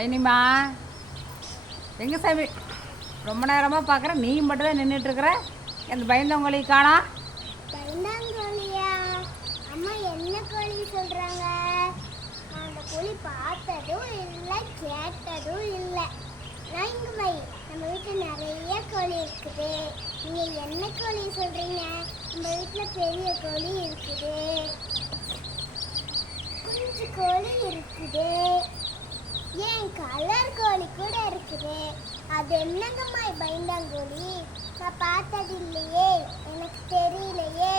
ஐனிமா எங்க சாமி ரொம்ப நேரமாக பார்க்குறேன், நீ மட்டும் தான் நின்றுட்டுருக்குற. அந்த பயந்தவங்களி காணா. பயந்தாங்கோழியா? அம்மா என்ன கோழி சொல்கிறாங்க? அந்த கோழி பார்த்ததும் இல்லை, கேட்டதும் இல்லை. நான் இங்கே வை, நம்ம வீட்டில் நிறைய கோழி இருக்குது. நீங்கள் என்ன கோழி சொல்கிறீங்க? நம்ம வீட்டில் பெரிய கோழி இருக்குது, குஞ்சு கோழி இருக்குது, ஏன் கலர் கோழி கூட இருக்குது. அது என்னங்கம்மா பயந்தாங்கோழி? நான் பார்த்தது இல்லையே, எனக்கு தெரியலையே.